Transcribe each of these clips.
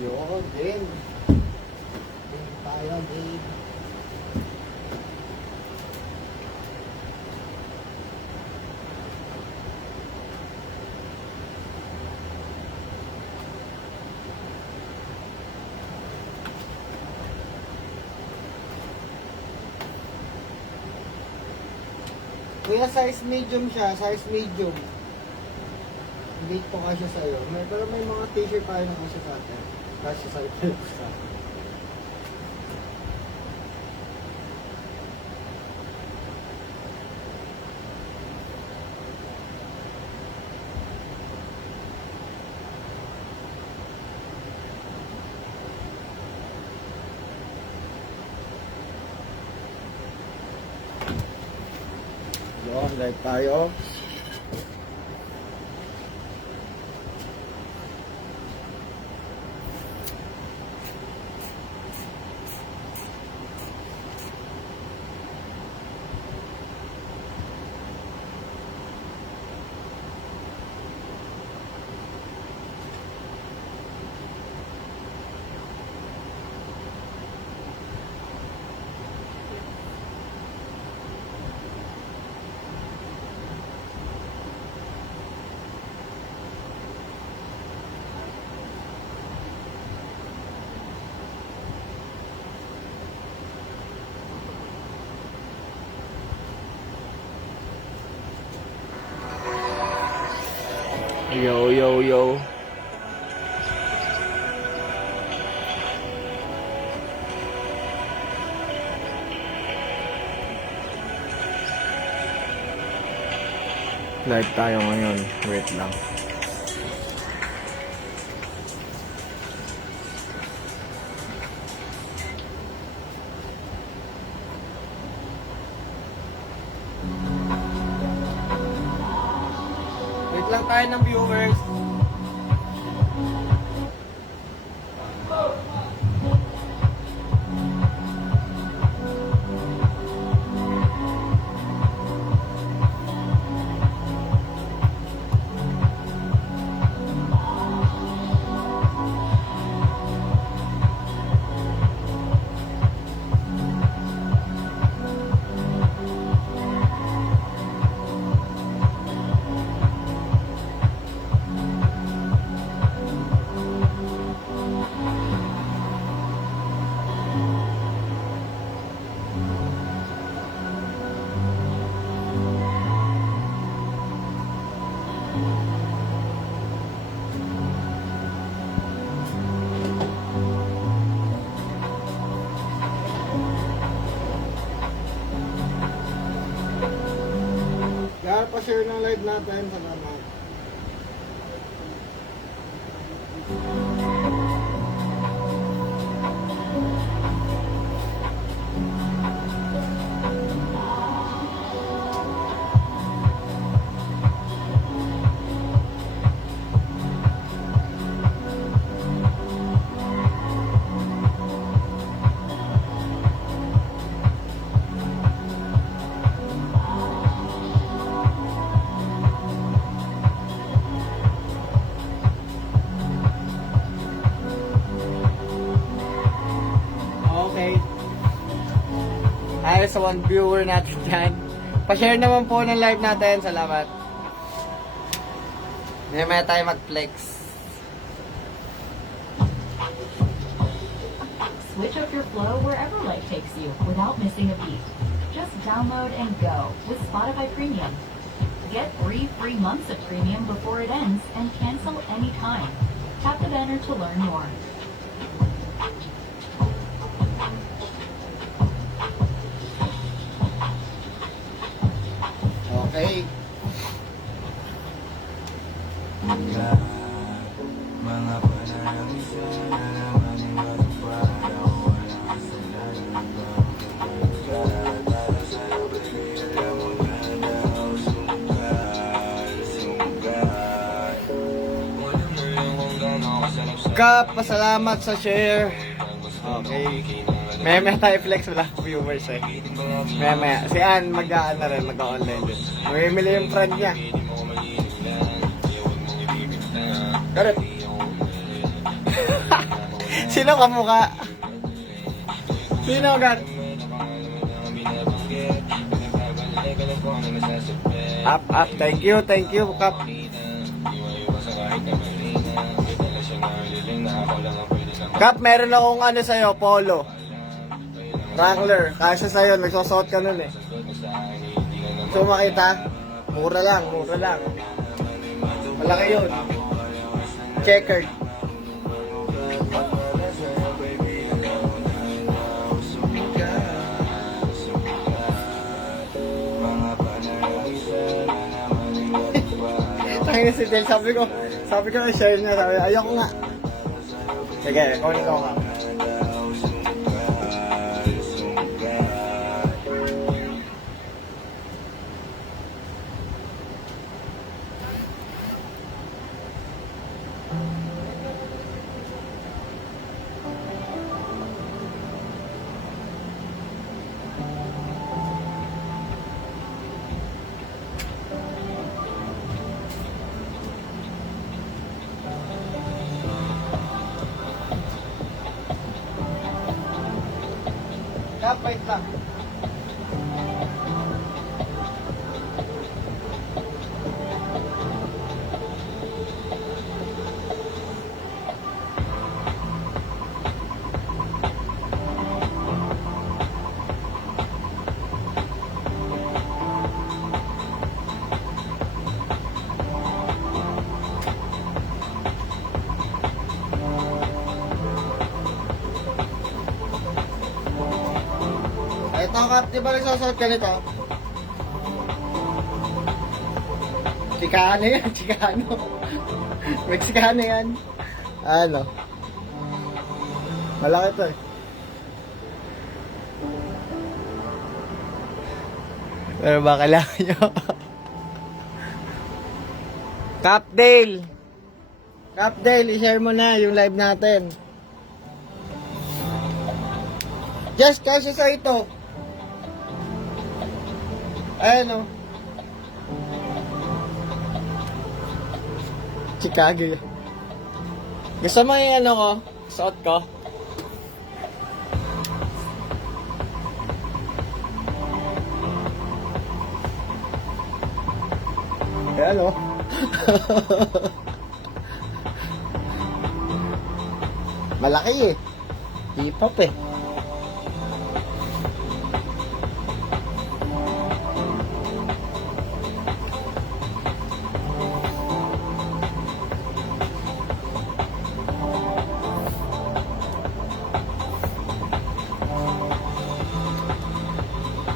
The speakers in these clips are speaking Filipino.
Yun, din. Din tayo, din. Kuya, size medium siya, size medium. Hindi ko kasya sa'yo. Pero may mga t-shirt tayo na kasya sa atin. Kasya sa'yo tayo sa atin. Yun, live tayo. Yo, yo, yo. Live tayo ngayon. Wait lang. Wait lang tayo ng viewers. Kaya pa-share ng live natin. Salamat. Okay. Ayos sa one viewer natin dyan. Pa-share naman po ng live natin. Salamat. May tayo mag-flex. Switch up your flow wherever life takes you without missing a beat. Just download and go with Spotify Premium. Get 3 free months of Premium before it ends and cancel anytime. Tap the banner to learn more. Okay. Mga panahon sana naman yung matupad ako wala sa lalabang para sa baby alam mo na daw sumugat wala mo lang kung gano'n ako sarap sa Kap, pasalamat sa share. Okay. May tayo flex, wala ko viewers eh. Maya. Si Ann, mag-aan na rin, mag-online din. Mamimili yung friend niya. Correct. Sino kamukha? Sino gan? Up, up. Thank you, Kap. Kap, meron akong ano sa'yo, polo. Wrangler. Kasya sa'yo, nagsusuot ka nun eh. So makita? Mura lang. Malaki yun. Checkered. Tangin si Del, sabi ko i-share niya, sabi, ayoko nga. Sige, kunin ko ka. Wait lang. Ito Kap, di ba nagsusot ka nito? Chicano yan, Chicano. Mexicano yan. Ano? Malaki to eh. Pero ba kailangan nyo? Capdale, i-share mo na yung live natin. Just kasi sa ito. Ayan o. Chicago. Gusto mo yung ano ko? Suot ko? Ayan o. Malaki eh. Hip-hop eh.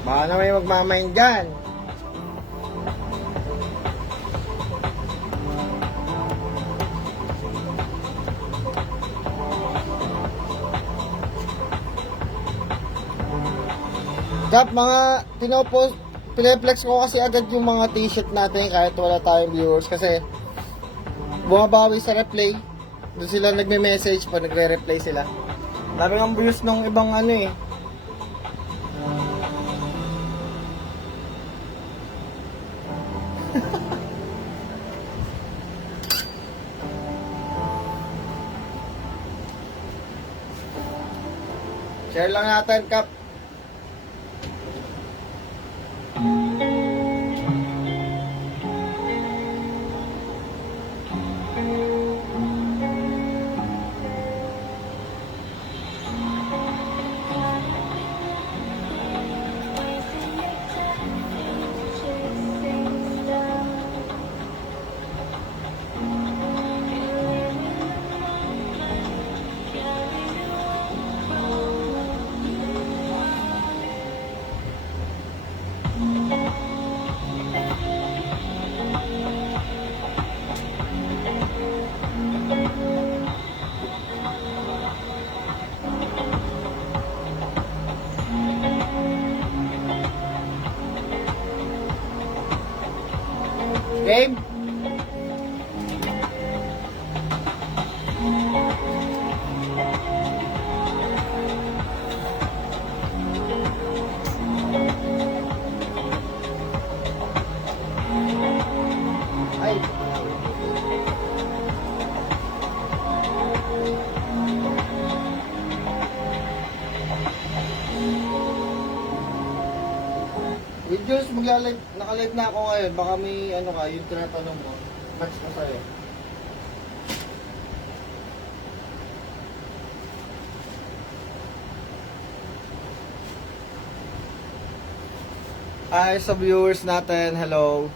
Baka na may magmamain dyan. Kap, mga pineplex ko kasi agad yung mga t-shirt natin kahit wala tayong viewers kasi bumabawi sa replay. Doon sila nagme-message pa, nagre-reply sila. Dami ang views ng ibang ano eh. Share lang natin, Kap. Game? Ay. With Jules, magla-live, naka-live na ako ngayon. Baka may ano ka, yung tinatanong mo. Match ko sa'yo. Hi sa viewers natin, hello.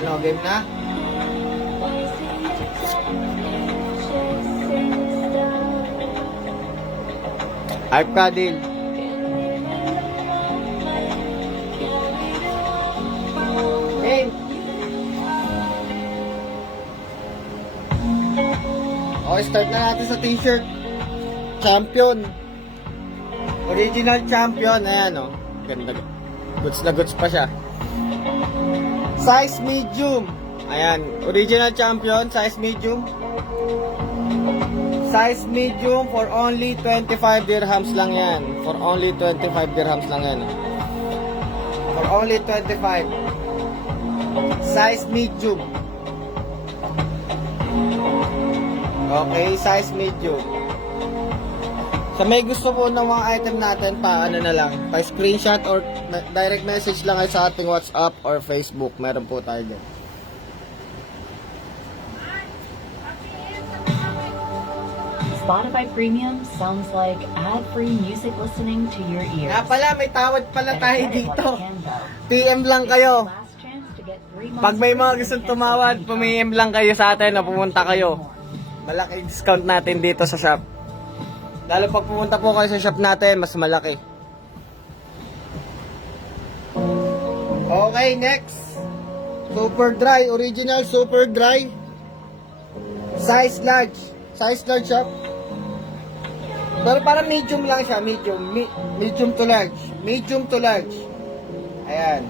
Ano, game na? Hype ka din. Game. Okay, start na natin sa t-shirt. Champion. Original champion. Ayan, oh. Ganda. Goods na goods pa siya. Size medium. Ayan. Original champion. Size medium. Size medium for only 25 dirhams lang yan. For only 25 dirhams lang yan. For only 25. Size medium. Okay, size medium. Sa may gusto po ng mga item natin, pa ano na lang, pa screenshot or direct message lang kayo sa ating WhatsApp or Facebook. Meron po tayo din. Spotify Premium sounds like ad-free music listening to your ears. Nga pala, may tawad pala Better tayo get it while dito. you can, though. PM lang kayo. Last chance to get 3 months Pag may mga free gustong and cancel tumawad, anytime. pumiem lang kayo sa atin na pumunta kayo. Malaki discount natin dito sa shop. Lalo pag pumunta po kayo sa shop natin, mas malaki. Okay, next. Super dry, original super dry. Size large. Size large shop. Pero parang medium lang siya, medium. Medium to large. Medium to large. Ayan.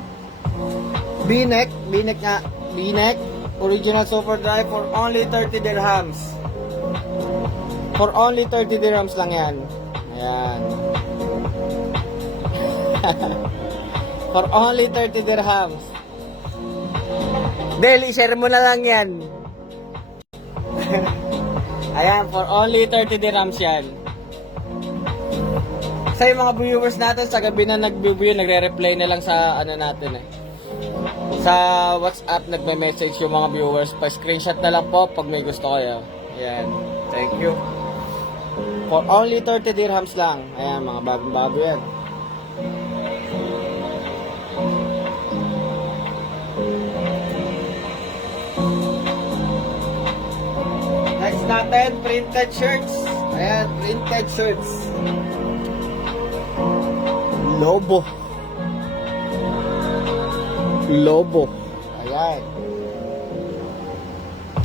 V-neck, V-neck nga. V-neck. Original super dry for only 30 dirhams. For only 30 dirhams lang yan. Ayan. For only 30 dirhams. Del, i-share mo na lang yan. Ayan, for only 30 dirhams yan. Sa yung mga viewers natin, sa gabi na nag-view, nagre-reply na lang sa ano natin eh. Sa WhatsApp, nagme-message yung mga viewers. Pa-screenshot na lang po pag may gusto kayo. Ayan. Thank you. For only 30 dirhams lang. Ayan, mga bagong-bago yan. Next natin, printed shirts. Ayan, printed shirts. Lobo. Lobo. Ayan.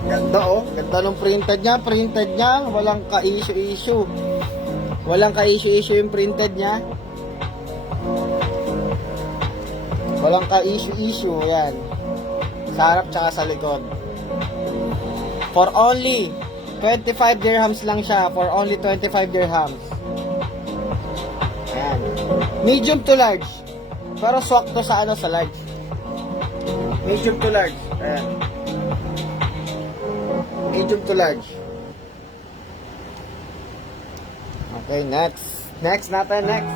Ganda oh. Ganda ng printed niya. Printed niya. Walang ka-issue-issue. Walang ka-issue-issue yung printed niya. Walang ka-issue-issue. Ayan. Sa harap tsaka sa likod. For only 25 dirhams lang siya. For only 25 dirhams. Ayan. Medium to large. Pero swak to sa ano, sa large. Medium to large. Ayan. Medium to large. Okay, next. Next natin, next.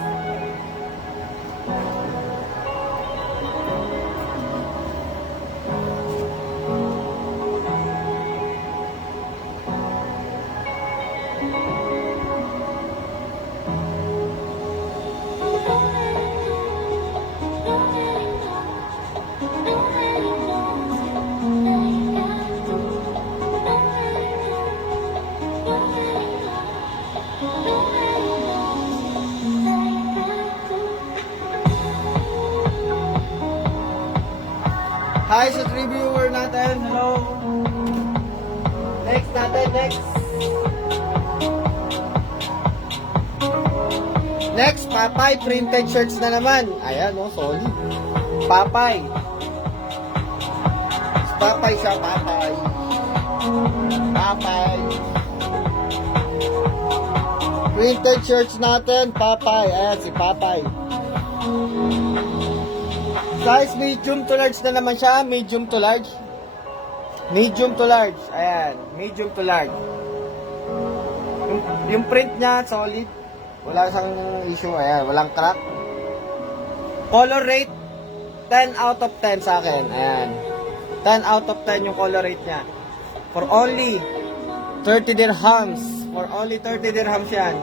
Hi sa reviewer natin. Hello. Next natin, next. Next, Papay printed shirts na naman. Ayan, oh, solid. Papay. Papay siya, Papay. Papay. Printed shirts natin, Papay. Ayan, si Papay. Size medium to large na naman siya. Medium to large. Medium to large. Ayan, medium to large. Yung print niya, solid. Wala siyang issue. Ayan, walang crack. Color rate, 10 out of 10 sa akin. Ayan. 10 out of 10 yung color rate niya. For only 30 dirhams. For only 30 dirhams yan.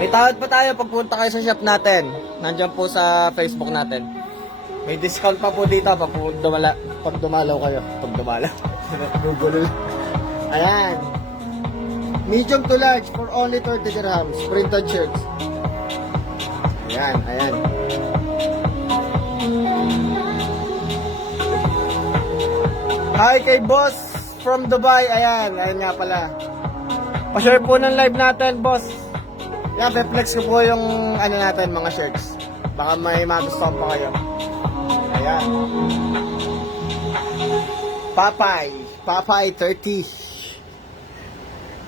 May tawad pa tayo pagpunta kayo sa shop natin. Nandiyan po sa Facebook natin. May discount pa po dito pag dumalaw kayo. Pag dumalaw. Gugulo. Ayan. Medium to large for only 30 dirhams. Printed shirts. Ayan, ayan. Hi kay boss from Dubai. Ayan, ayan nga pala. Pa-share po ng live natin, boss. Yan, pe-flex ko po yung ano natin, mga shirts. Baka may magustuhan pa kayo. Ayan. Papay. Papay 30.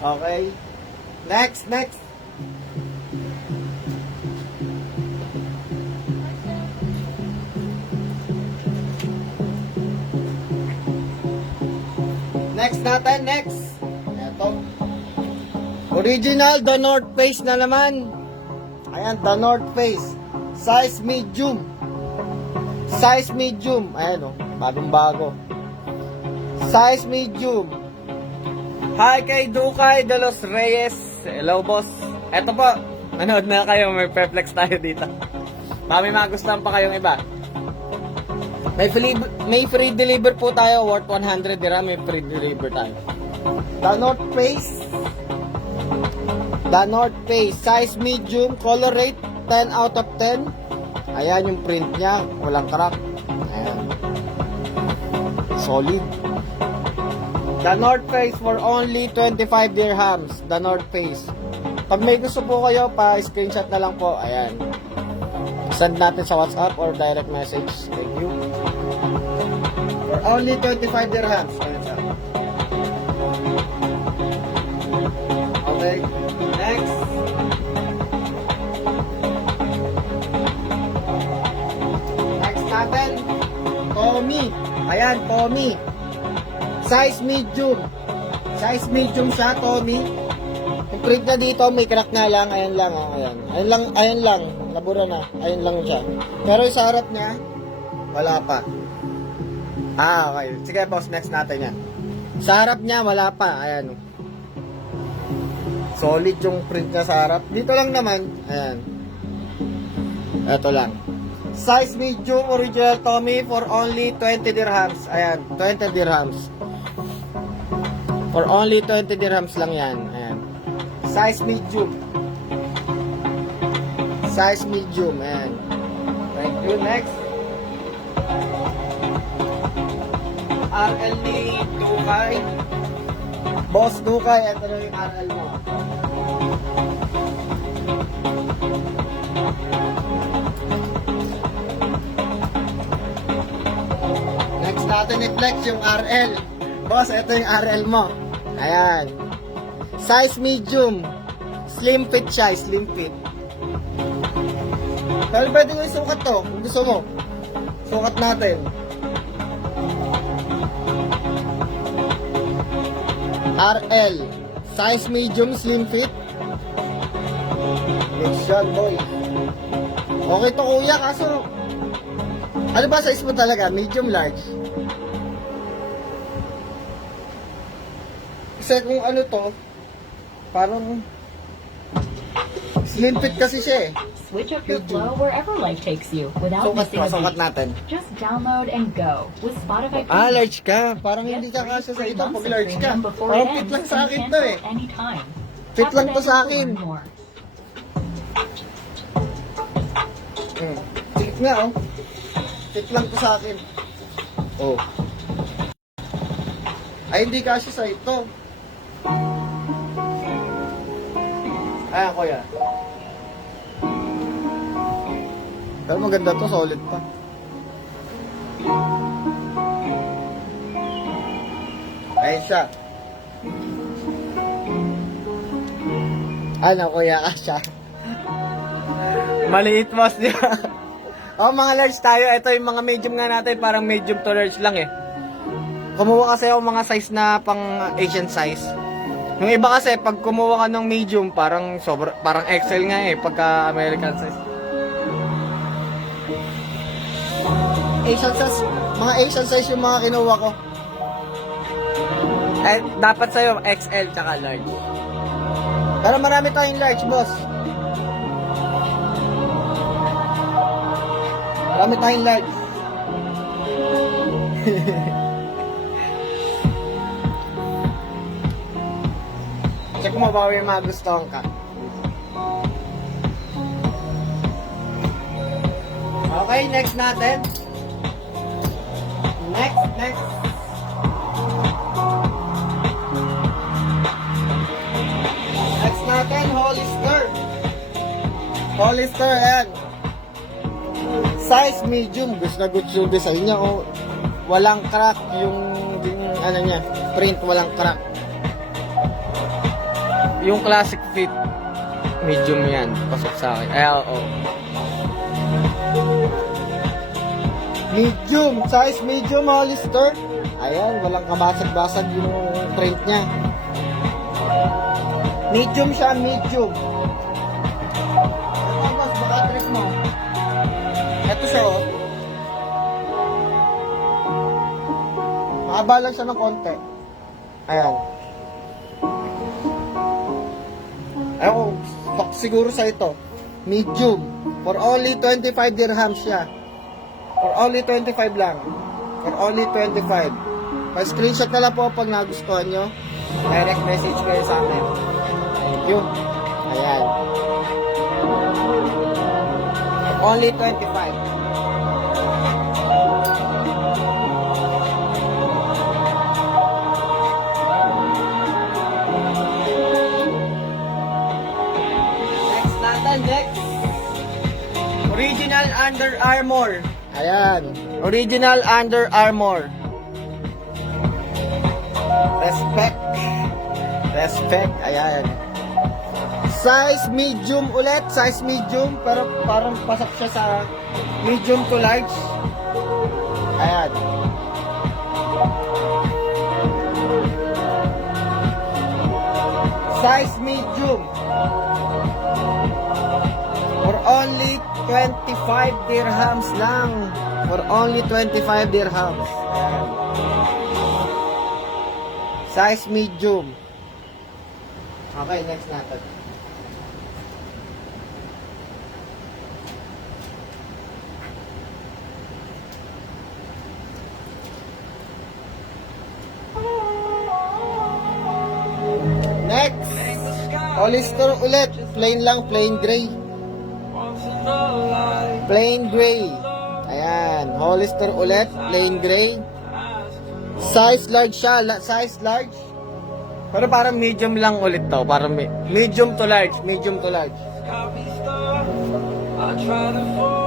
Okay. Next, next. Next natin, next. Ito. Original, The North Face na naman. Ayan, The North Face. Size medium. Size medium. Ayan o, bagong bago. Size medium. Hi kay Dukay de los Reyes. Hello, boss. Eto po, manood na kayo. May perplex tayo dito. Mami, magustuhan pa kayong iba. May free deliver po tayo. Worth 100 dirham. May free deliver tayo. The North Face. The North Face. Size medium. Color rate 10 out of 10. Ayan yung print niya. Walang crack. Ayan. Solid. The North Face for only 25 dirhams. The North Face. Pag may gusto po kayo, pa-screenshot na lang po. Ayan. Send natin sa WhatsApp or direct message. Thank you. For only 25 dirhams. Ayan siya. Okay. Next. Next natin. Tommy. Ayan, Tommy. Size medium. Size medium siya, Tommy. Yung print na dito, may crack nga lang. Ayan lang, oh, ayan. Ayan lang. Nabura na. Ayan lang siya. Pero yung sa harap niya, wala pa. Ah, okay. Sige, boss, next natin yan. Sa harap niya, wala pa. Ayan. Solid yung print niya sa harap. Dito lang naman. Ayan. Ito lang. Size medium, original Tommy for only 20 dirhams. Ayan, 20 dirhams. For only 20 dirhams lang yan. Ayan. Size medium. Size medium. Ayan. Thank you. Next. RL ni Dukay. Boss Dukay, ito na yung RL mo. Next natin i-flex yung RL. Boss, ito yung RL mo. Ayan. Size medium. Slim fit siya, slim fit. Pero pwede ko isukat to, kung gusto mo. Sukat natin. RL. Size medium, slim fit. Next shot, boy. Okay to, kuya, kaso ano ba size mo talaga? Medium, large? Kasi kung ano to, parang slim fit kasi siya eh. Switch up your flow wherever life takes you without missing a Sukat beat. natin. Just download and go with Spotify Ah, Premium. large ka. Parang hindi ka kasya sa ito pag large ka. Parang fit lang sa akin to eh. Anytime. Fit lang to sa akin. Fit nga oh. Fit lang to sa akin. Oh. Ay, hindi kasya sa ito. Ayan, kuya. Pero maganda to, solid pa. Ayan siya. Ano, kuya, kasha. Maliit, boss, di ba? Mga large tayo. Ito yung mga medium nga natin. Parang medium to large lang eh. Kumuha kasi ako mga size na pang Asian size. Yung iba kasi, pag kumuha ka ng medium, parang XL nga eh, pagka American size. Asian size, mga Asian size yung mga kinuha ko. Eh, dapat sa'yo, XL tsaka large. Pero marami tayong large, boss. Marami tayong large. Check mo ba yung mga gusto ka. Okay, next natin. Next. Next natin, Hollister. Hollister, ayan. Size medium. Gusto na gusto yung design niya. Oh. Walang crack yung ano niya. Print, walang crack. Yung classic fit, medium yan. Pasok sa akin. Oo. Medium. Size medium, Hollister. Ayan, walang kabasag-basag yung print niya. Medium siya, medium. Ito, boss, baka dress mo. Ito siya, oh. Mahaba lang siya ng konti. Ayan. Ayun, siguro sa ito. Medium. For only 25 dirhams siya. For only 25 lang. For only 25. Pa-screenshot na lang po pag nagustuhan nyo. Direct message kayo sa akin. Thank you. Ayan. For only 25. Next. Original Under Armour. Ayan. Original Under Armour. Respect. Ayan. Size medium ulit. Size medium. Pero parang pasok siya sa medium to large. Ayan. Size medium. For only 25 dirhams lang. For only 25 dirhams. Ayan. Size medium. Okay, next natin. Next. Hollister ulit. Plain lang, plain gray. Plain gray. Ayan. Hollister ulit. Plain gray. Size large siya. Size large. Pero parang medium lang ulit to. Parang medium to large. Medium to large.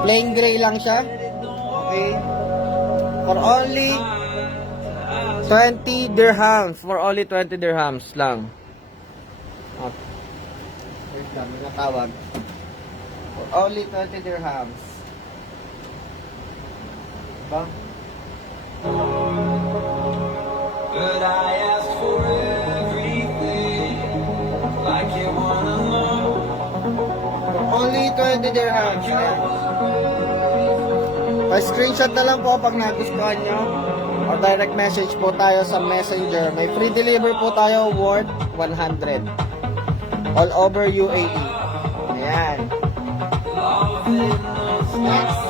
Plain gray lang siya. Okay. For only 20 dirhams. For only 20 dirhams lang. Okay. Wait lang. May natawag. For only 20 dirhams. Diba? But I ask for everything, like you wanna know. For only 20 dirhams. Pa-screenshot na lang po pag nagustuhan nyo. O direct message po tayo sa Messenger. May free deliver po tayo worth 100. All over UAE. Ayan. Next.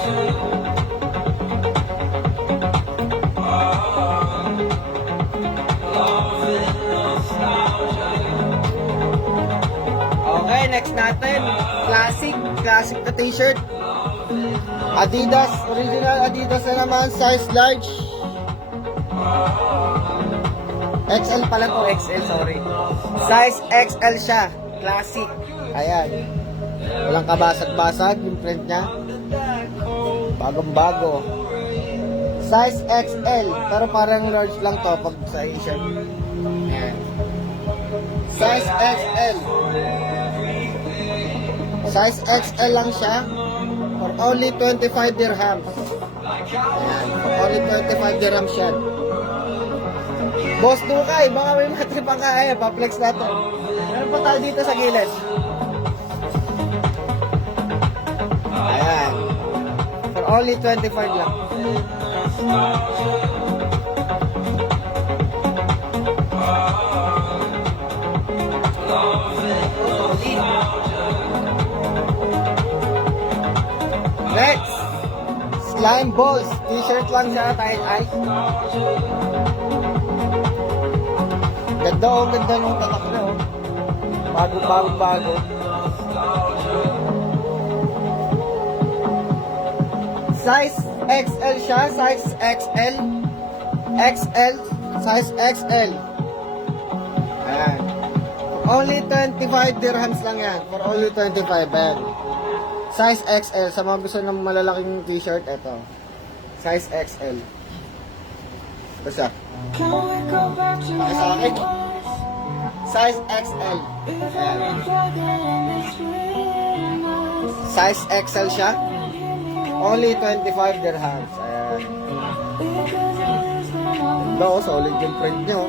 Okay, next natin. Classic na t-shirt. Adidas, original Adidas na naman, size large. XL pala to, XL, sorry. Size XL siya, classic. Ayan. Walang kabasag-basag yung print niya. Bagong-bago. Size XL, pero parang large lang to pag sa Asian. Ayan. Size XL. Size XL lang siya. For only 25 dirhams. Ayan, for only 25 dirhams yan. Boss Dukay, baka may matripang ka. Ayan, pa-flex natin. Meron pa tayo dito sa gilid. Ayan. For only 25 lang. Next, Slime Balls. T-shirt lang siya, tayo ay. Ganda oh, ganda nung tatak na oh. Bago. Size XL siya, size XL. XL, size XL. Ayan. Only 25 dirhams lang yan. For only 25, ayan. Size XL. Sa mga gusto ng malalaking t-shirt, ito. Size XL. Ito siya. Ay, sa akin. Size XL. Ayan. Size XL siya. Only 25 dirhams. Ayan. Ito, solid yung print nyo.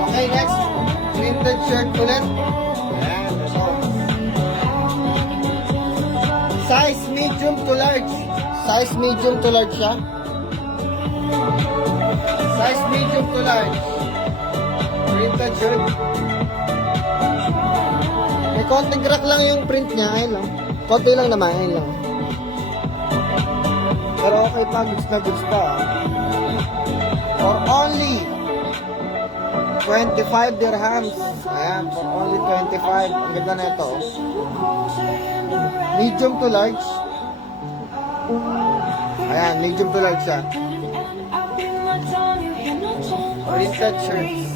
Okay, next. Printed shirt ulit. Ayan, ito. Size medium to large. Size medium to large siya. Size medium to large. Printed shirt. May konting crack lang yung print niya. Ayun lang. Konti lang naman. Ayun lang. Pero okay pa. Goods na goods pa. For only 25 dirhams. Ayan. For only 25. Ang ganda na ito. Medium to large. Ayan. Medium to large siya. Printed shirts.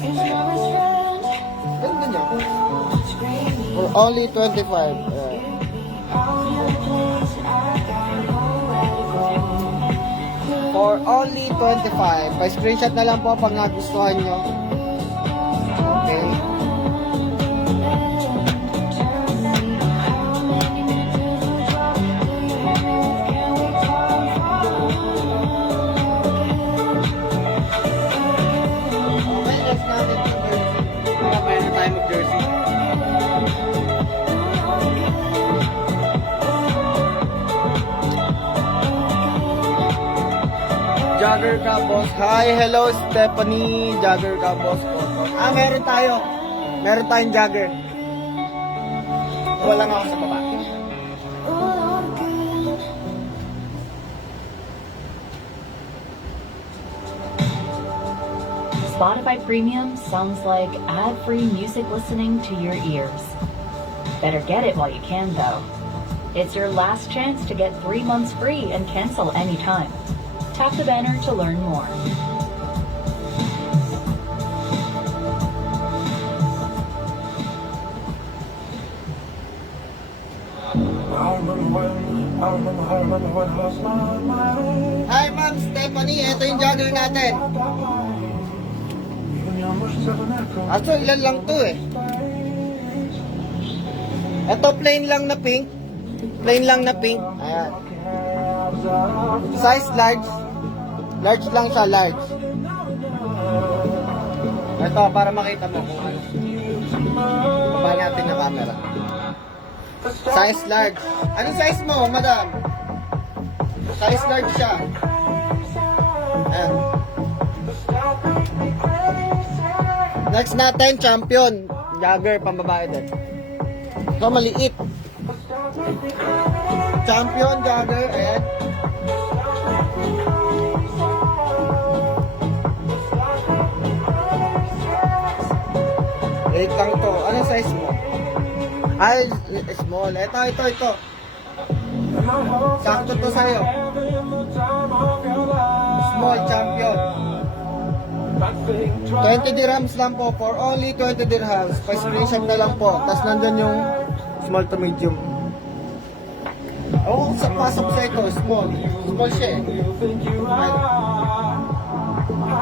Ganda niya. For only 25. For only 25. Pa-screenshot na lang po pag nagustuhan nyo. Okay. Okay, let's natin ito jersey. Para na tayo mag-jersey. Jogger ka, boss. Hi, hello, Stephanie. Jogger ka, boss. Meron tayo. Meron tayong jogger. Wala nga ako sa baba. Spotify Premium sounds like ad-free music listening to your ears. Better get it while you can, though. It's your last chance to get 3 months free and cancel anytime. Tap the banner to learn more. Hi, Ma'am Stephanie. Ito yung jogger natin. Actually, ilan lang to eh. Ito, plain lang na pink. Plain lang na pink. Ayan. Size large. Large lang siya, large. Ito, para makita mo kung ano. Baba natin na camera. Size large. Anong size mo, madam? Size large siya. Ayan. Next natin, champion. Jogger, pambabae din. Ito, maliit. Champion, jogger. Ayan. Liit lang to. Anong size mo? Ay, small. Ito. Sakto to sa'yo. Small, champion. 20 dirhams lang po. For only 20 dirhams. Pa-screenshot na lang po. Tapos nandun yung small to medium. Oo, sa pasok sa ito, small. Small siya eh. Ayan.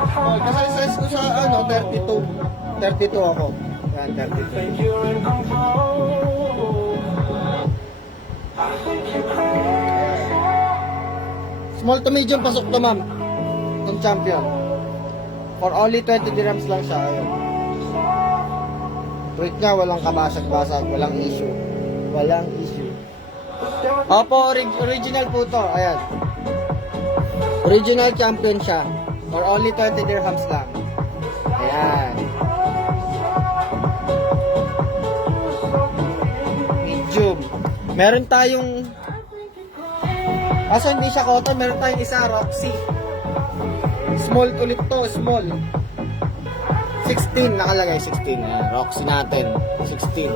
Small. Kasi size ko sa 32. 32 ako. Ayan, 32. Small to medium pasok to, ma'am. Itong champion. For only 20 dirhams lang siya. Ayun. Tweet niya, walang kabasag-basag, walang issue. Walang issue. Opo, original po to. Ayan. Original champion siya. For only 20 dirhams lang. Ayan. Medium. Meron tayong... Kaso hindi siya cotton, meron tayong isa, Roxy. Small ulit to, small. 16, nakalagay 16. Ayan, Roxy natin. 16.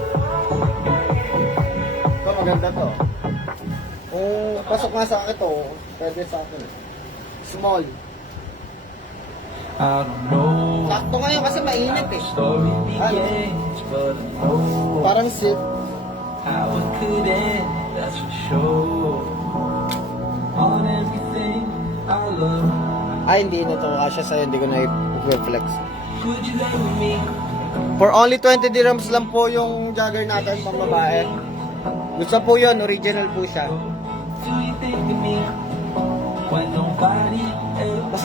Ito, maganda to. Kung pasok nga sa akin to, pwede sa akin. Small. I know Sakto ngayon kasi mainit eh. story begins, but I know Parang silk. how it could end, that's for sure. On everything I love, Ay, hindi na to kasya sa'yo. Hindi ko na i-flex. could you lay with me? For only 20 dirhams lang po yung jogger natin pang babae. Gusto po yun, original po siya. Do you think of me when nobody else?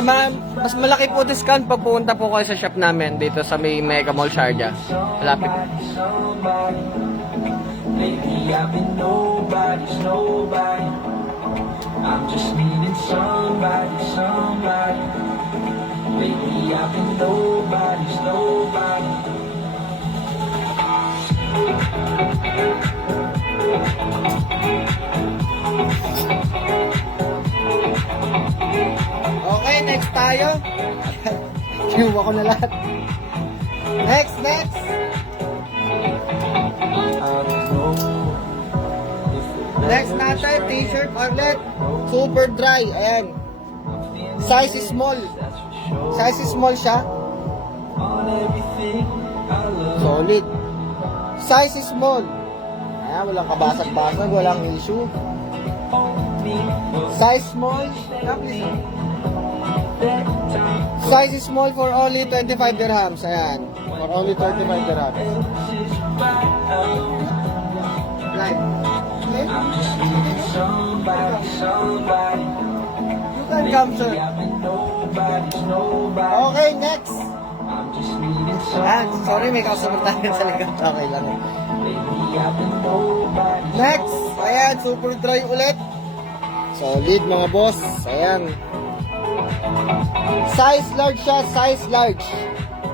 Mas malaki po discount pag pumunta po kayo sa shop namin dito sa may Mega Mall Sharjah. Malapit. Somebody, lately I've been nobody's nobody. I'm just needing somebody, somebody. Lately I've been nobody's nobody. Okay, next tayo. Kinuha ko na lahat. Next. Next natin, t-shirt outlet. Super dry. Ayan. Size is small. Size is small siya. On everything I love, Solid. Size is small. Ayan, walang kabasag-basag, walang issue. me Size small. that time. Size is small for only 25 dirhams. Ayan. For only 25 dirhams. Live. Okay? I'm just needing somebody, somebody. You can come, sir. I've been nobody's nobody. Okay, next. I'm just needing Ayan, somebody. sorry, may kausap tayo sa likod. Okay lang. Lately I've been nobody's Next. Ayan, super dry ulit. Solid, mga boss. Ayan. Size large siya, size large.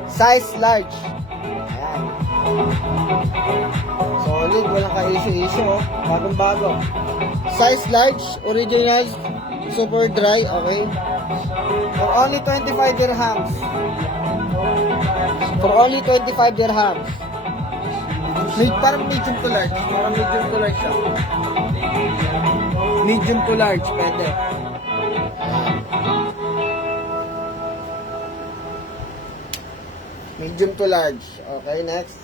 Size large. Ayan. Solid, walang ka-issue-issue, oh. Bagong-bago. Size large, original, super dry, okay. For only 25 dirhams. For only 25 dirhams. Parang medium to large. Parang medium to large siya. Medium to large, pwede. Medium to large. Okay, next.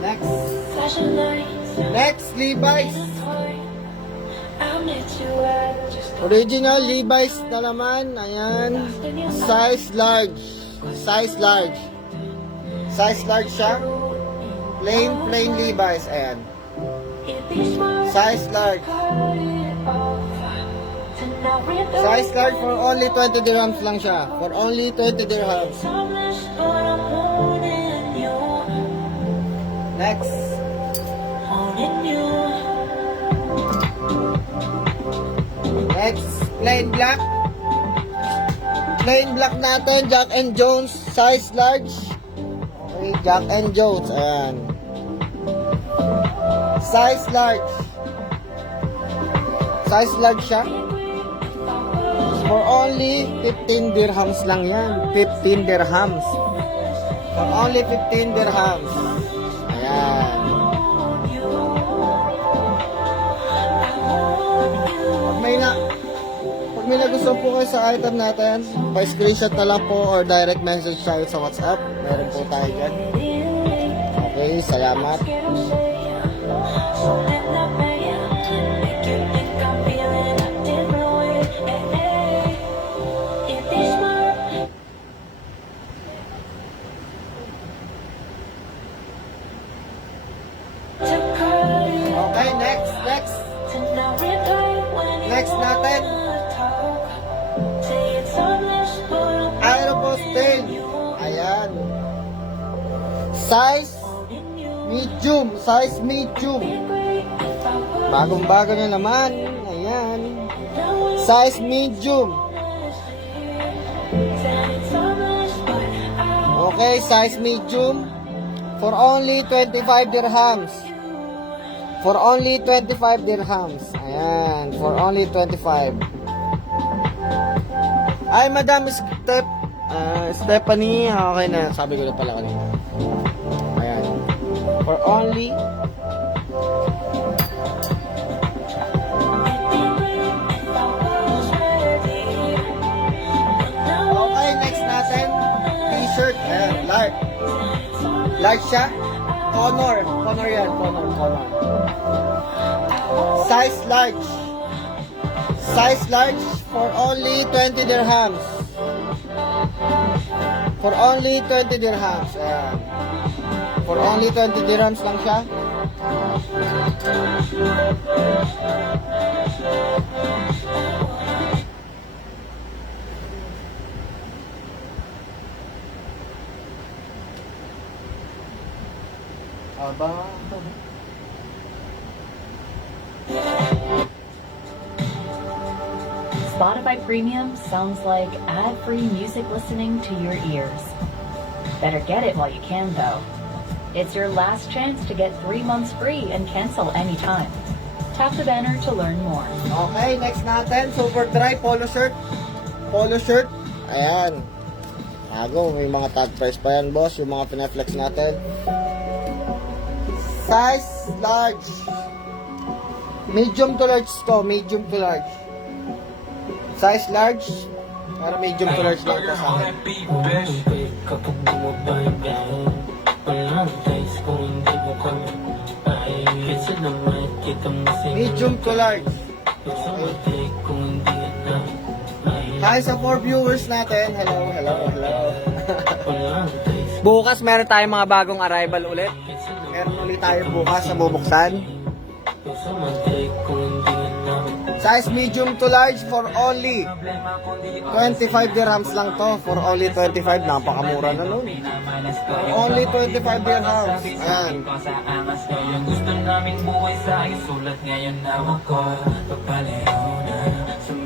Next. Flashing lights, Next, Levi's. I'll meet you at just Original Levi's na naman. Ayan. Size large. Size large. Size large siya. Plain Levi's. Ayan. it'd be smart Size large. to cut it off. Tonight we're the Size large for only 20 dirhams lang siya. For only 20 dirhams. timeless, but I'm wanting you, Next. wanting you. Next. Plain black. Plain black natin. Jack and Jones. Size large. Okay. Jack and Jones. Ayan. Size large. Size large siya. For only 15 dirhams lang yan. 15 dirhams. For only 15 dirhams. Ayan. Pag may nagustuhan po kayo sa item natin, pa-screenshot na lang po or direct message tayo sa WhatsApp. Meron po tayo dyan. Okay. Stephanie, salamat. Okay, next. Next natin. Aeropost 10. Ayan. Size medium. Bagong-bago na naman. Ayan. Size medium. Okay, size medium. For only 25 dirhams. For only 25 dirhams. Ayan. For only 25. Ay, Madam Stephanie. Okay na. Sabi ko na pala kanina. Ayan. For only okay, next natin. T-shirt. Ayan. Large siya. Honor yan. Honor. Size large for only 20 dirhams. For only 20 dirhams. Ayan. For only 20 dirhams lang siya. Aba. Spotify Premium sounds like ad-free music listening to your ears. Better get it while you can, though. It's your last chance to get 3 months free and cancel anytime. Tap the banner to learn more. Okay, next natin, Super Dry Polo shirt. Ayan. Ago, may mga tag price pa yan, boss. Yung mga pinaflex natin. Size large. Medium to large to. Size large. Pero medium to large lang ito sa akin. Kapag bumabay dahil walang taste kung hindi mo kami ay kasi naman kita mo sa'yo. Medium to large. Sumatay kung hindi na ay Hi sa 4 viewers natin. Hello. walang taste. Bukas meron tayong mga bagong arrival ulit. Meron ulit tayo bukas na bubuksan. Sumatay kung hindi na Size medium to large for only 25 dirhams lang to. For only 25, napakamura na nun. For only 25 dirhams. Ayan. Yung gusto namin buhay sa ayos sulat ngayon nawa ko papalayo na.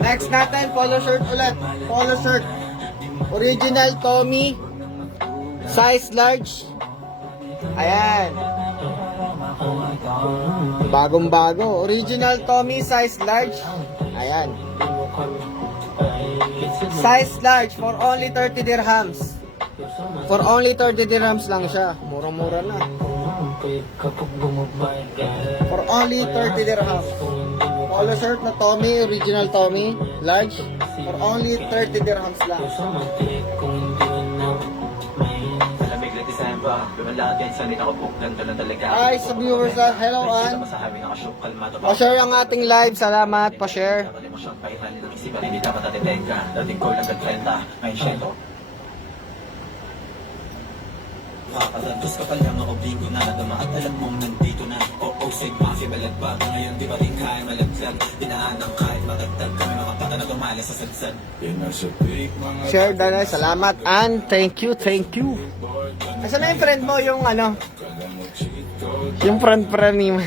Next natin, polo shirt ulit. Polo shirt. Original Tommy. Size large. Ayan. Bagong-bago. Original Tommy, size large. Ayan. Size large for only 30 dirhams. For only 30 dirhams lang siya. Mura-mura na. Kapag bumabay dahil For only 30 dirhams. Polo shirt na Tommy, original Tommy, large. For only 30 dirhams lang. sumatay kung hindi na may Malamig na Disemba, lumalakad yan sa nina ko po, ganda na talaga. Hi sa viewers na, hello Ann. Masahabi na kasyok, kalmado ba? Pa-share ang ating live. Salamat, pa-share. Dapat emosyong paihan, ng isipan, hindi dapat natitenga. Dating ko lang nag-trenda, ngayon syento. Makakalantos ka pa lang ako, bingo na nadama at alam mong nandito na. Oo, sig mafia, balagbago ngayon, di ba rin kaya malaglag? Dinaan ng kahit matagtag kami, mga pata na tumali sa sadsad. Share Danay, salamat. Ann, thank you. Asan na yung friend mo, yung ano? Yung friend ni mo.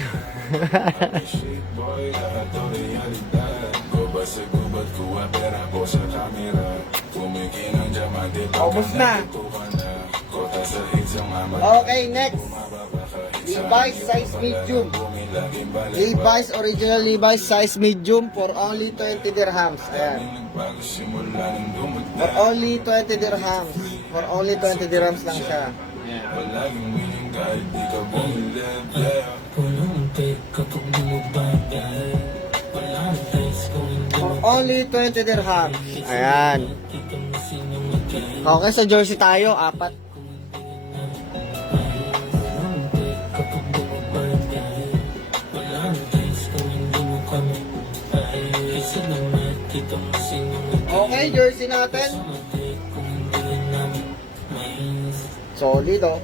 Ubus na. Okay, next. Levi's size medium. Levi's, original Levi's size medium for only 20 dirhams. Ayan. For only 20 dirhams. For only 20 dirhams lang siya. walang taste kapag bumabay dahil walang taste kung hindi For only 20 dirhams. Ayan. kita mo sinumatay. Okay, sa jersey tayo, 4. jersey natin. Solid, oh.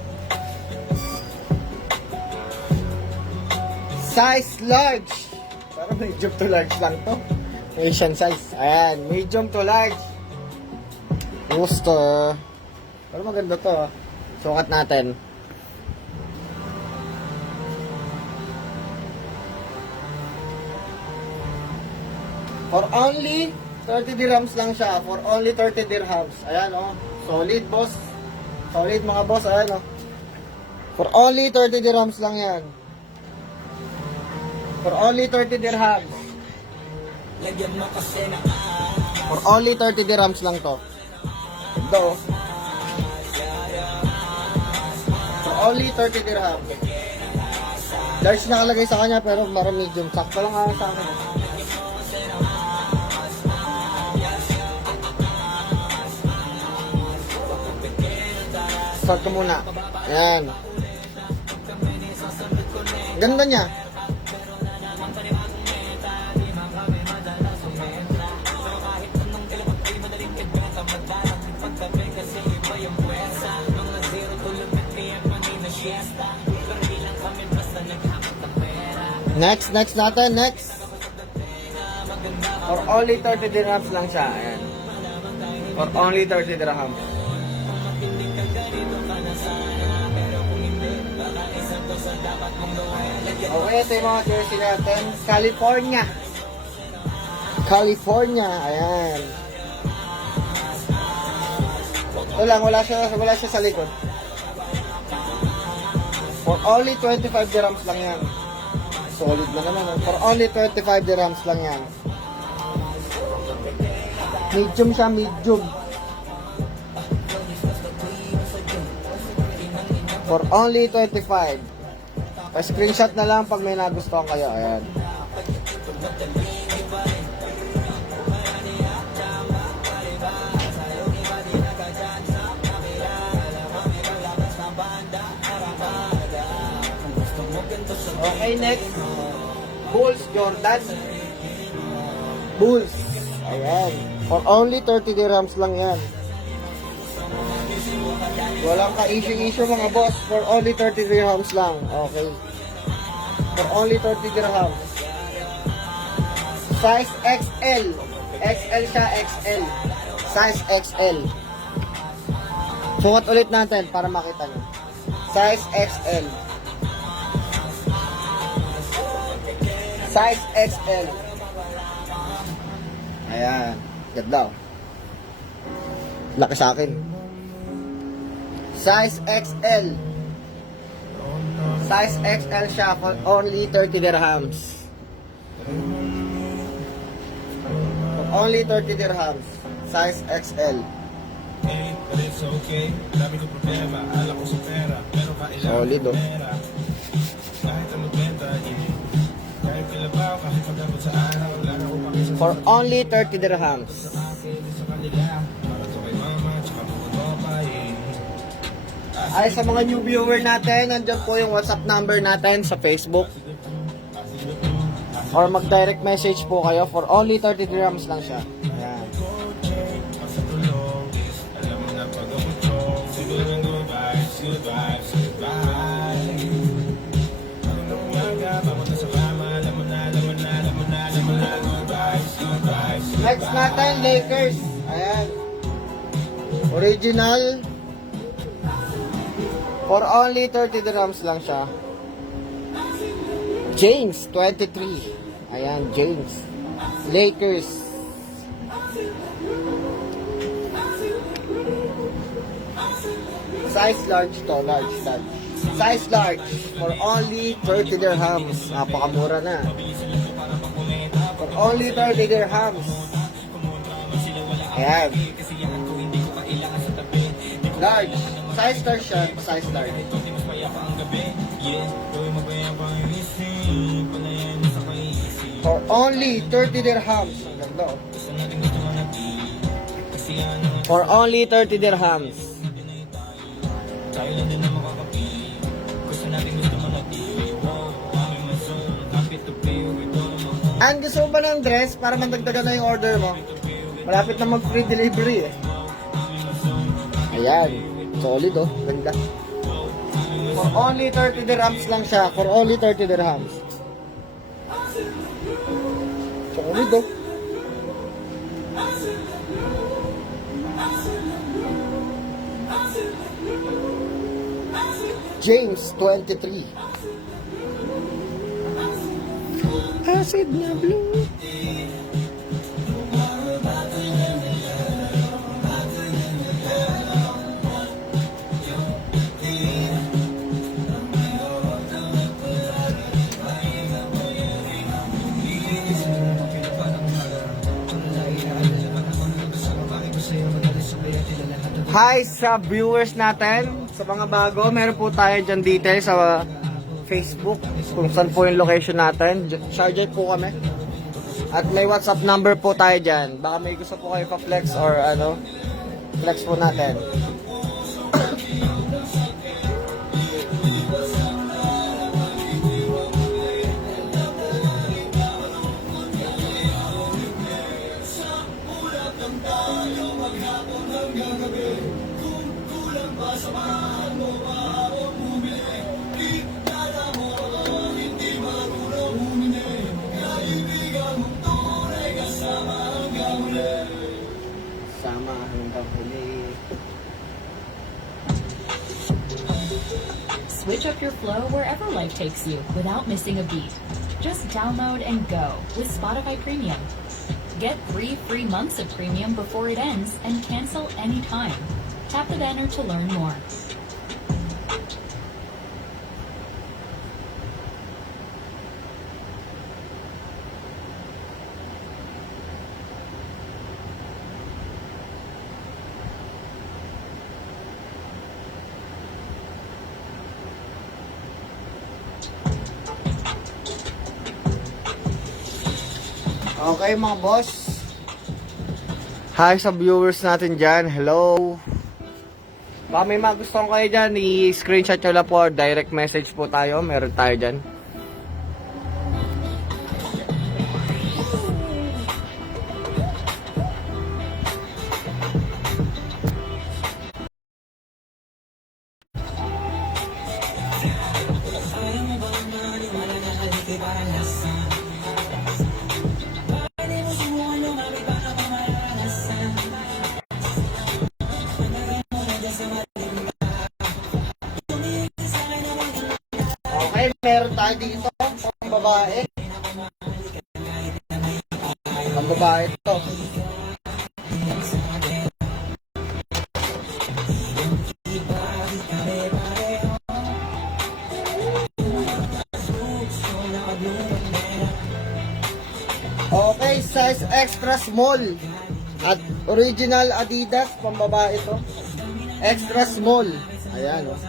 Size large. Pero medium to large lang to. Asian size. Ayan, medium to large. Worcester. Pero maganda to, ah. Sukat natin. For only 30 dirhams lang siya. For only 30 dirhams. Ayan, oh. Solid, boss. Solid, mga boss. Ayan, oh. For only 30 dirhams lang yan. For only 30 dirhams. For only 30 dirhams lang to. Ganda, oh. For only 30 dirhams. Large nakalagay sa kanya pero parang medium. Sakto lang ako sa akin. Start ko muna. Ayan. Ganda niya. Next natin, next. For only 30 dirhams lang siya. Ayan. For only 30 dirhams. Okay, ito yung mga jersey natin. California. California. Ayan. Ito lang, wala siya sa likod. For only 25 dirhams lang yan. Solid na naman. For only 25 dirhams lang yan. Medium siya, medium. For only 25. Pa-screenshot na lang pag may nagustuhan kayo. Ayan. Okay, next. Bulls Jordan. Bulls. Ayan. For only 30 dirhams lang yan. Walang ka-issue-issue mga boss. For only 30 dirhams lang. Okay. For only 30 dirhams. Size XL. XL siya, XL. Size XL. Sukat ulit natin para makita nyo. Size XL. Size XL. Ayan. Ganda. Laki sa akin. Size XL. Size XL siya for only 30 dirhams. For only 30 dirhams. Size XL. Hey, but it's okay. Dami ko problema, alam ko sa pera. Pero kailangan Solid, oh. pera. Kahit ang magbenta, kahit kilabaw, kahit pagkabot sa araw, wala na ko pakisa For only 30 dirhams. sa akin, sa kanila. Para to kay mama, tsaka puputopayin. Ay, sa mga new viewer natin, nandyan po yung WhatsApp number natin sa Facebook. Or mag-direct message po kayo. For only 30 dirhams lang siya. Ayan. Sa tulong, alam mo na pag-abot ko. Siguro ng good vibes, good vibes, good vibes. Ano na umaga, pamunta sa kama, alam mo na, alam mo na, alam mo na, alam mo na, good vibes, good vibes, good Next natin, Lakers. Ayan. Original. For only 30 dirhams lang siya. James, 23. Ayan, James. Lakers. Size large to, large. Size large. For only 30 dirhams. Napakamura na. For only 30 dirhams. Ayan. Large. Size large siya. Size large. For only 30 dirhams. Ang ganda, oh. For only 30 dirhams. Ang gusto mo ba ng dress para mandagdagan na yung order mo? Malapit na mag-free delivery eh. Ayan. Solid oh. Ganda. For only 30 dirhams lang siya. For only 30 dirhams. Solid oh. James 23. Acid na blue. Hi sa viewers natin, sa mga bago, meron po tayo dyan details sa Facebook kung saan po yung location natin. Charger po kami. At may WhatsApp number po tayo dyan. Baka may gusto po kayo pa-flex or ano, flex po natin. Sama hanggang huli. Switch up your flow wherever life takes you without missing a beat. Just download and go with Spotify Premium. Get 3 free months of premium before it ends and cancel anytime. Tap the banner to learn more. Okay mga boss. Hi sa viewers natin dyan. Hello. Baka may magustuhan kayo dyan, i-screenshot nyo lang po or direct message po tayo. Meron tayo dyan. Okay, meron tayo dito pang babae. Pang babae ito. Okay, size extra small. At original Adidas pang babae ito. Extra small. Ayan oh.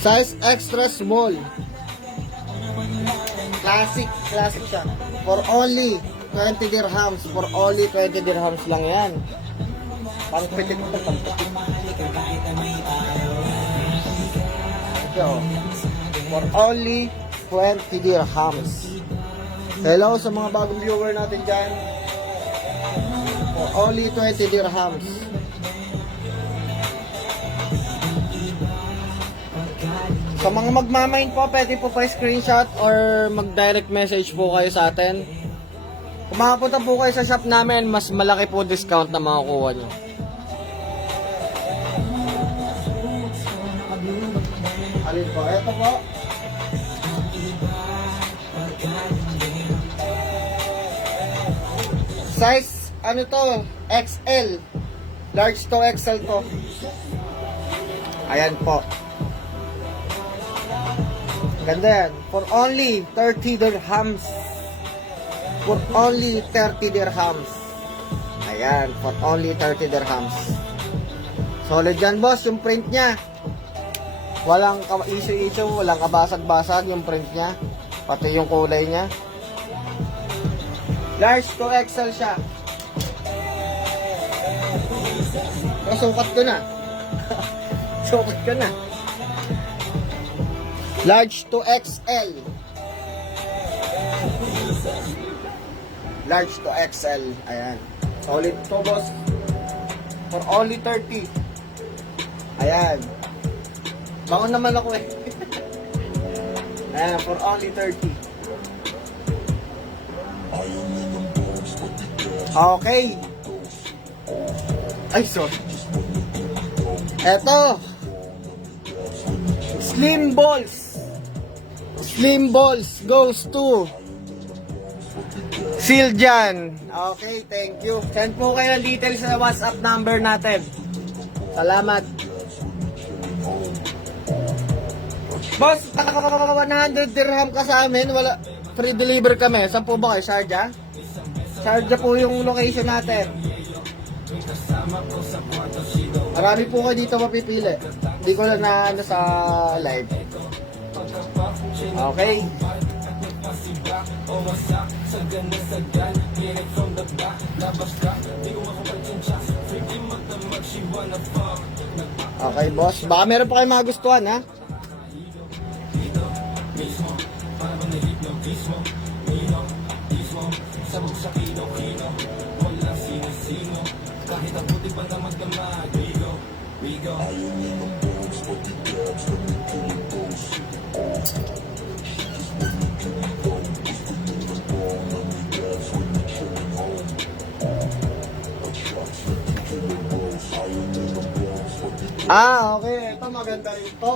Size extra small. Classic siya. For only 20 dirhams. For only 20 dirhams lang yan. Pang pitik ito, pang pitik. Ito. For only 20 dirhams. Hello sa mga bagong viewer natin dyan. For only 20 dirhams. Sa mga magmamain po, pwede po pa screenshot or mag-direct message po kayo sa atin. Kung makapunta po kayo sa shop namin, mas malaki po discount na makukuha nyo. Alin po? Ito po. Size, ano to? XL. Large to XL to. Ayan po. Ganda yan. For only 30 dirhams. For only 30 dirhams. Ayan. For only 30 dirhams. Solid yan boss. Yung print nya. Walang issue. Walang kabasag-basag yung print nya. Pati yung kulay nya. Large to XL siya. Sukat ko na. Sukat ko na. Large to XL. large to XL. Ayan. Solid to, boss. For only 30. Ayan. Bangon naman ako eh. Ayan, for only 30. Okay. Ay, sorry. Eto. Slim Balls. Slim Balls goes to Siljan. Okay, thank you. Send po kayo ng details sa WhatsApp number natin. Salamat. Boss, 100 dirham ka sa amin. Wala, free deliver kami. Saan po ba kayo? Sharjah? Sharjah po yung location natin. Marami po kayo dito mapipili. Hindi ko lang na ano sa live. Okay. Okay, boss. Baka meron pa kayong magustuhan, ha? Ah, okay. Ito maganda ito.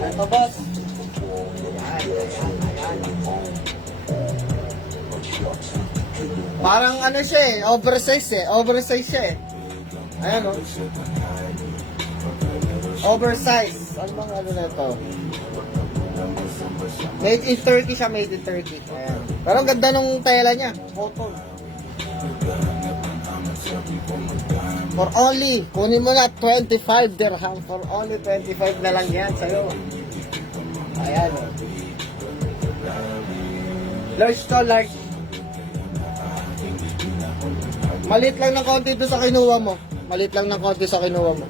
Ito, boss. Ayan. Parang ano siya eh, oversize siya eh. Ayan o. Oversize. Ano bang ano na ito? Made in Turkey siya, made in Turkey. Ayan. Pero ang ganda nung tela niya. Cotton. For only, kunin mo na 25 dirham. For only 25 na lang yan sa'yo. Ayan o. Large to large. Malit lang ng konti doon sa kinuha mo. Malit lang ng konti sa kinuha mo.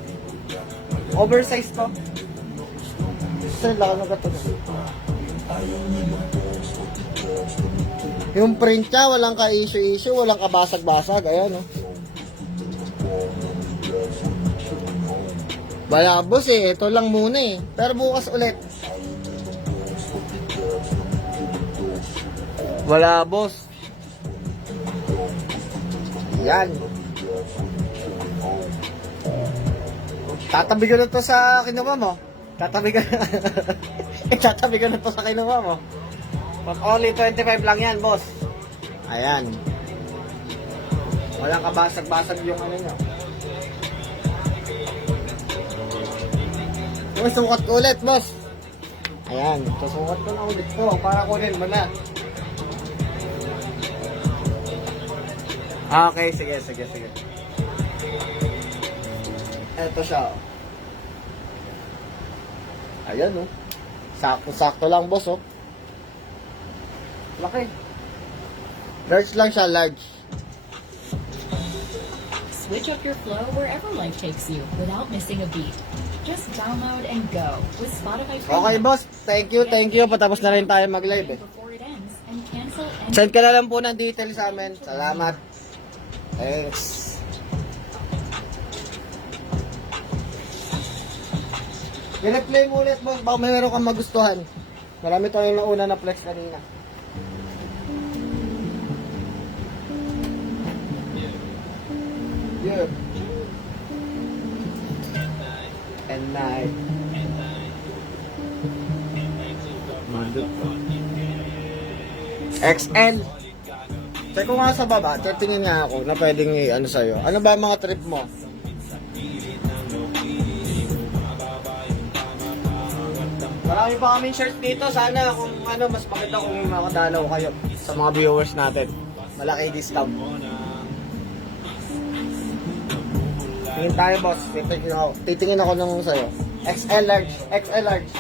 Oversize to. Saan lang ano ka to? Yung print niya, walang ka-issue-issue, walang kabasag-basag. Ayan, oh. Bayabos eh. Ito lang muna eh. Pero bukas ulit. Wala, boss. Yan. Tatabi ko na to sa kinuha mo. Tatabi ko na to sa kinuha mo. But only 25 lang yan, boss. Ayan. Walang kabasag-basag yung ano nyo. Susukat ko ulit, boss. Ayan. Susukat ko na ulit to para kunin mo na. Okay, sige. Eto siya. Ayan, oh. Sakto lang, boss, oh. Laki. Large lang siya, large. Switch up your flow wherever life takes you without missing a beat. Just download and go with Spotify Premium. Okay, boss. Thank you. Patapos na rin tayo mag-live, eh. Before it ends and cancel any Send ka na lang po ng details sa amin. Salamat. Thanks. I-replay mo ulit, boss. Baka mayroon kang magustuhan. Marami tayong nauna na flex kanina. Yeah. And night. XL. Check ko nga sa baba. Tingin nga ako na pwedeng ano sa'yo. Ano ba mga trip mo? Marami pa kaming shirts dito. Sana kung ano, mas makita kung makadalaw kayo sa mga viewers natin. Malaki discount. Tingin tayo, boss. Titingin ako nung sa'yo. XL large. XL large.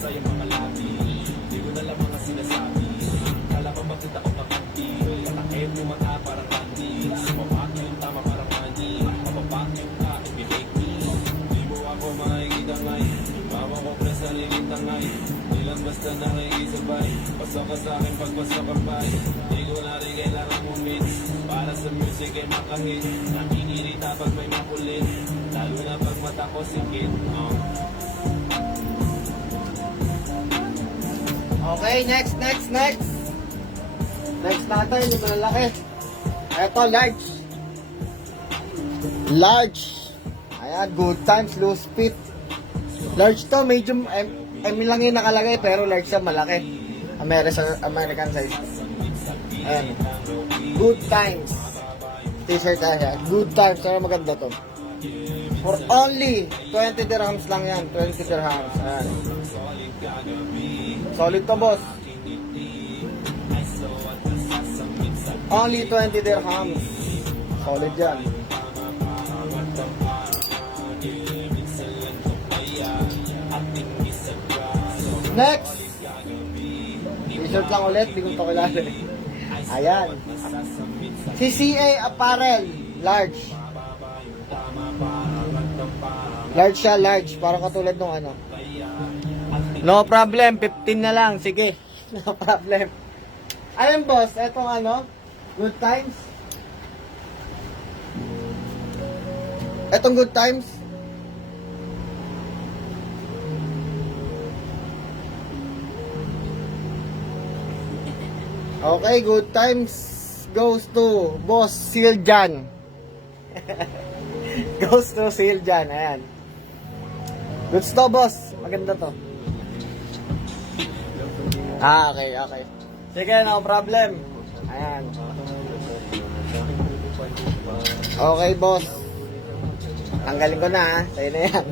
sa'yo mga labi. Di ko na lang mga sinasabi. Kala ko bakit ako kakanti. Katakit yung mata parang candy. Sumapak yung tama parang money. Mapapak yung kain binigni. Di mo ako makikita ngay. Bawa ko pre sa lingit na ngay. Di lang basta nakikisabay. Pasok ka sa akin pagpasok ka bay. Di ko na rin kailangan mong mix. Para sa music ay makahit. Nakikinita pag may makulit. Lalo na pag mata ko sikit. Okay, next. Next natin, yung malalaki. Ito, large. Large. Ayan, good times, low speed. Large to, medium, M lang yung nakalagay, pero large siya, malaki. American size. Ayan. Good times. T-shirt ayan. Good times, pero maganda to. For only 20 dirhams lang yan. 20 dirhams. Ayan. Solid to, boss. Only 20 dirhams. Solid yan. Next. T-shirt lang ulit. Di ko ito kilala. Ayan. CCA Apparel. Large. Large siya, large. Parang katulad nung ano. No problem, 15 na lang. Sige. No problem. Ayun, boss, etong ano, good times. Etong good times. Okay, good times goes to Boss Siljan. Goes to Siljan, ayan. Goods to, boss. Maganda to. Okay. Sige, no problem. Ayan. Okay, boss. Tanggalin ko na, ha. Sa'yo na yan.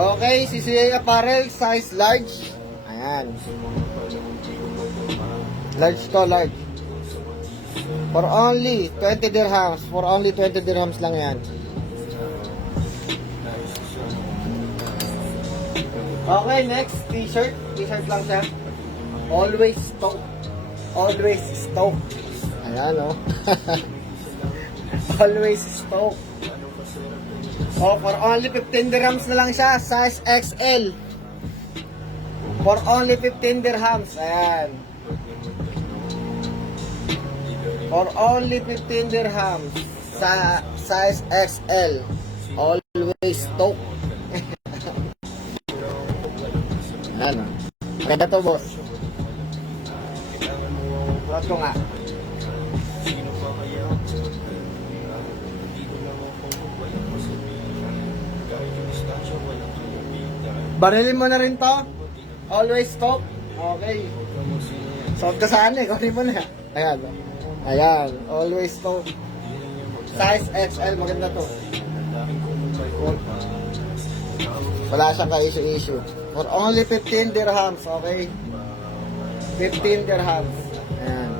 Okay, CCA Apparel, size large. Ayan. Large to, large. For only 20 dirhams. For only 20 dirhams lang yan. Okay, next, t-shirt. T-shirt lang siya. Always stock. Always stock. Ayan, oh. Always stock. Oh, for only 15 dirhams na lang siya. Size XL. For only 15 dirhams. Ayan. For only 15 dirhams. Sa size XL. Always stock. Ano? Ganda to, boss. Sulat ko nga. Barilin mo na rin to. Always stock. Okay. Suot ka saan eh. Kunin mo na. Ayan. Ayan. Always stock. Size XL. Maganda to. Wala siyang ka-issue. For only 15 dirhams, okay? 15 dirhams. Ayan.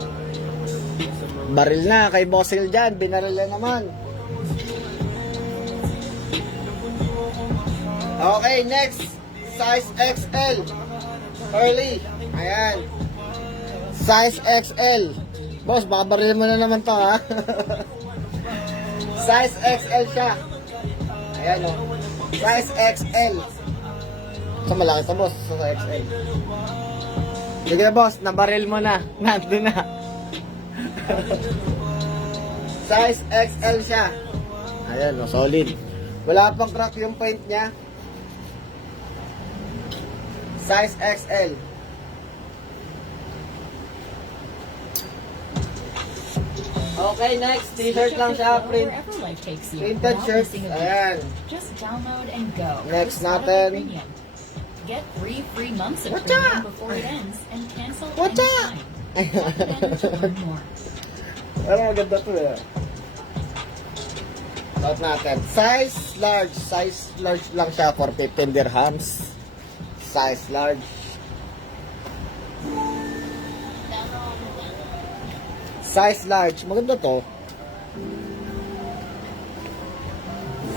Baril na kay Bossil dyan. Binaril na naman. Okay, next. Size XL. Early. Ayan. Size XL. Boss, baka baril mo na naman to, ha? Size XL siya. Ayan, o. Size XL. So, malaki to, boss. So, XL. Sige na, boss. Nabaril mo na. Nandun na. Size XL siya. Ayan, o. Solid. Wala pang crack yung paint niya. Size XL. Okay, next. T-shirt lang siya. Print. Wherever life takes you, Printed without shirt. missing a beat. Ayan. Just download and go. Next with Spotify natin. Premium. Get 3 free months of What's premium up? before it ends and cancel What's up? anytime. Tap in to learn more. Pero maganda to, eh. Suot natin. Size large. Size large lang siya for 15 dirhams. Size large. Size large. Maganda to.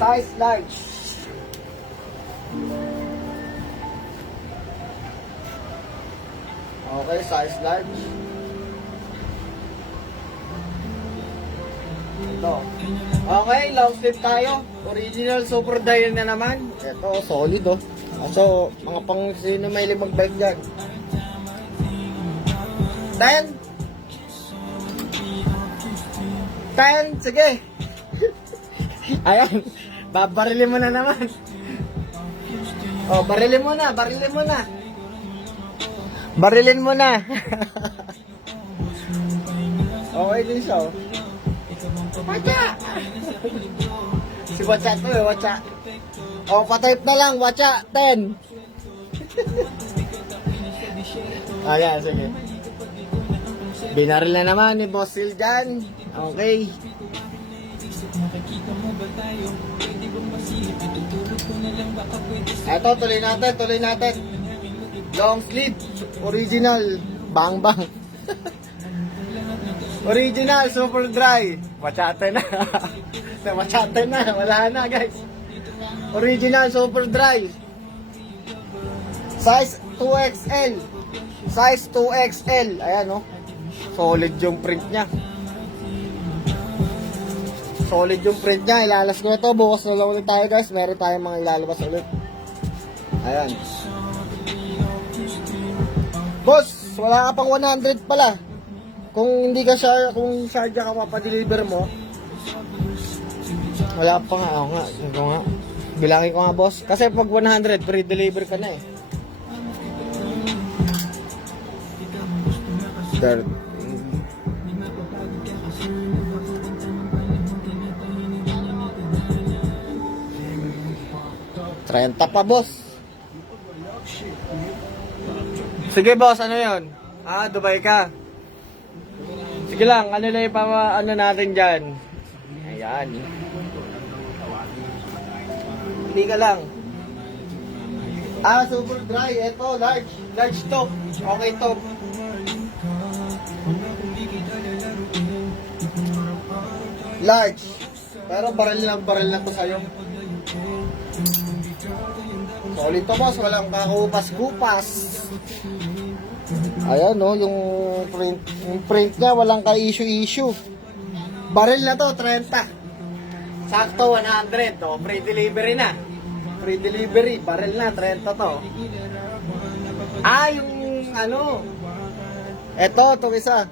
Size large. Okay, size large. Ito. Okay, long sleeve tayo. Original super dye na naman. Ito, solid oh. So, mga pang sino may magbike dyan. 10. 10, sige. Ayan, babarilin mo na naman. Oh, barilin mo na, barilin mo na. Barilin mo na. Okay din siya oh. Wacha! Si Wacha to eh, Wacha. O, patype na lang, Wacha, 10. Ayan, sige. Binaril na naman ni Boss Sil dyan. Okay. Eto, tuloy natin. Long sleeve, original, bang bang. Original, super dry. Wachate na. Wachate na, wala na guys. Original, super dry. Size 2XL. Size 2XL. Ayan oh. Solid yung print niya. Solid yung print niya. Ilalas ko na to. Bukas na lang ulit tayo guys. Meron tayong mga ilalabas ulit. Ayan. Boss, wala ka pang 100 pala. Kung hindi ka siya, kung Sharjah ka papadeliver mo, wala pa nga. Ako nga. Ito nga. Bilangin ko nga boss. Kasi pag 100, free deliver ka na eh. Third. 30 pa, boss. Sige, boss, ano yun? Ah, Dubai ka. Sige lang, ano na yung ano natin dyan? Ayan. Hindi ka lang. Ah, super dry. Ito, large. Large to. Okay to. Large. Pero baril na to sa'yo. Solid to, boss. Walang kakupas-kupas. Ayan, no. Yung print niya, walang ka-issue-issue. Baril na to, 30. Sakto, 100. O, free delivery na. Free delivery. Baril na, 30 to. Ah, yung ano. Eto, itong isa.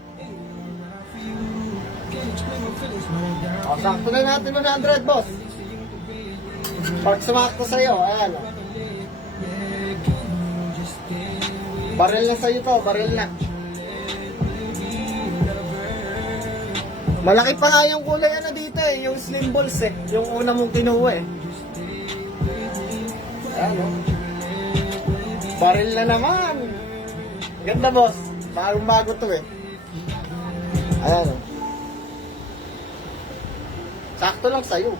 O, sakto na natin 100, boss. Pag sumakto sa'yo, ayan. O. Baril na sa'yo to, baril na. Malaki pa nga yung kulay ano dito eh, yung slim balls eh. Yung una mong kinuha eh. Ayan o. Baril na naman. Ganda boss. Bagong bago to eh. Ayan o. Sakto lang sa'yo.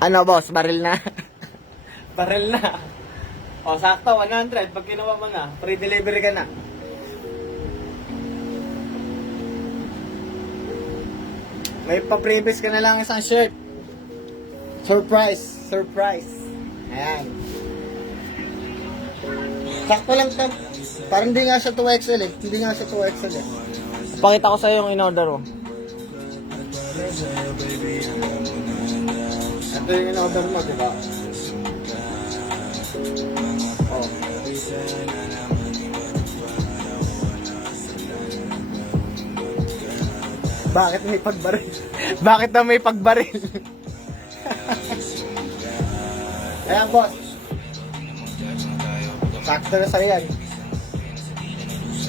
Ano boss, baril na? Baril na. O sakto, 100. Pag kinuha mo na, free delivery ka na. May pa-previous ka na lang isang shirt. Surprise. Surprise. Ayan. Sakto lang to. Parang hindi nga siya 2XL eh. Hindi nga siya 2XL eh. Pakita ko sa'yo yung in-order mo. Ito yung in-order mo, diba? Oh. Bakit may pagbaril? Bakit na may pagbaril? Ayan, boss. Sakto na sa'yo yan.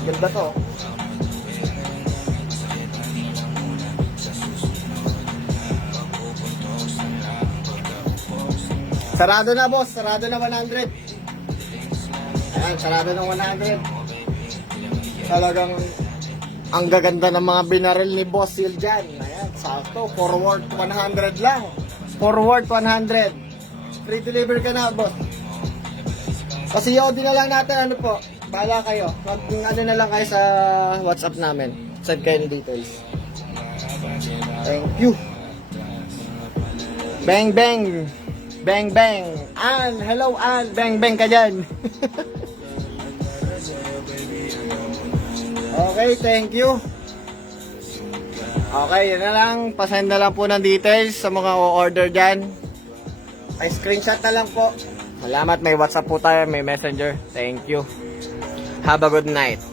Ganda to. Sarado na, boss. Sarado na 100. Ayan, sarado na 100. Talagang ang gaganda ng mga binaril ni Boss Sil dyan. Ayan, sakto. Forward 100 lang. Forward 100. Free deliver ka na, boss. Kasi COD na lang natin, ano po. Bahala kayo. Ano na lang kayo sa WhatsApp namin. Send kayo ng details. Thank you. Bang, bang. Bang, bang. Ann, hello Ann. Bang, bang ka dyan. Okay, thank you. Okay, yun na lang. Pasend na lang po ng details sa mga o-order dyan. Ay, screenshot na lang po. Salamat, may WhatsApp po tayo, may Messenger. Thank you. Have a good night.